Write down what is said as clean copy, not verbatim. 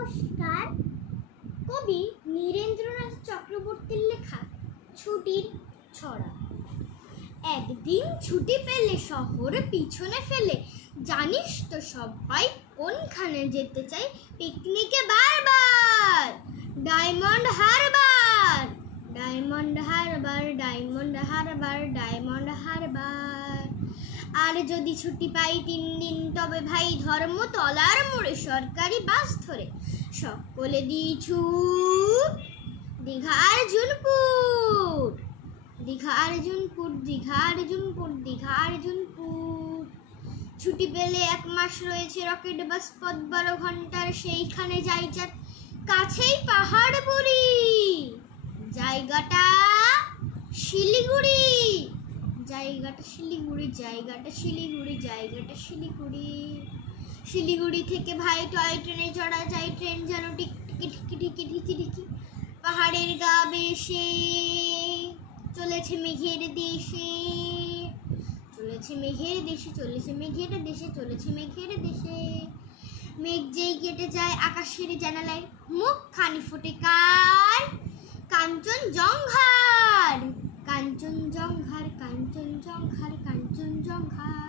নমস্কার। কবি নীরেন্দ্রনাথ চক্রবর্তীর লেখা ছুটির ছড়া। একদিন ছুটি পেলে শহর পিছনে ফেলে, জানিস তো সবাই কোনখানে যেতে চাই পিকনিকে বারবার? ডায়মন্ড হারবার, ডায়মন্ড হারবার, ডায়মন্ড হারবার, ডায়মন্ড হারবার। আর যদি ছুটি পাই 3 দিন, তবে ভাই ধর্মতলার মোড়ে সরকারি বাস ধরে সকলে দিই ছুট দীঘা আর্জুনপুর, দীঘা আর্জুনপুর, দীঘা আর্জুনপুর, দীঘা আর্জুনপুর। ছুটি পেলে 1 মাস রয়েছে রকেট বাস পথ 12 ঘন্টার, সেইখানে যাই যার কাছেই পাহাড়পুরি, জায়গাটা শিলিগুড়ি, জায়গাটা শিলিগুড়ি, জায়গাটা শিলিগুড়ি, জায়গাটা শিলিগুড়ি। শিলিগুড়ি থেকে ভাই টয় ট্রেনে চড়া যায়, ট্রেন যেন টিকটিকি টিকি টিকি টিকি টিকি পাহাড়ের গা বেশে চলেছে মেঘের দেশে, চলেছে মেঘের দেশে, চলেছে মেঘের দেশে, চলেছে মেঘের দেশে। মেঘ যেই কেটে যায় আকাশের জানালায়, মুখ খানি ফোটে কার? কাঞ্চনজঙ্ঘার, কাঞ্চনজঙ্ঘার, কাঞ্চনজঙ্ঘার, কাঞ্চনজঙ্ঘার।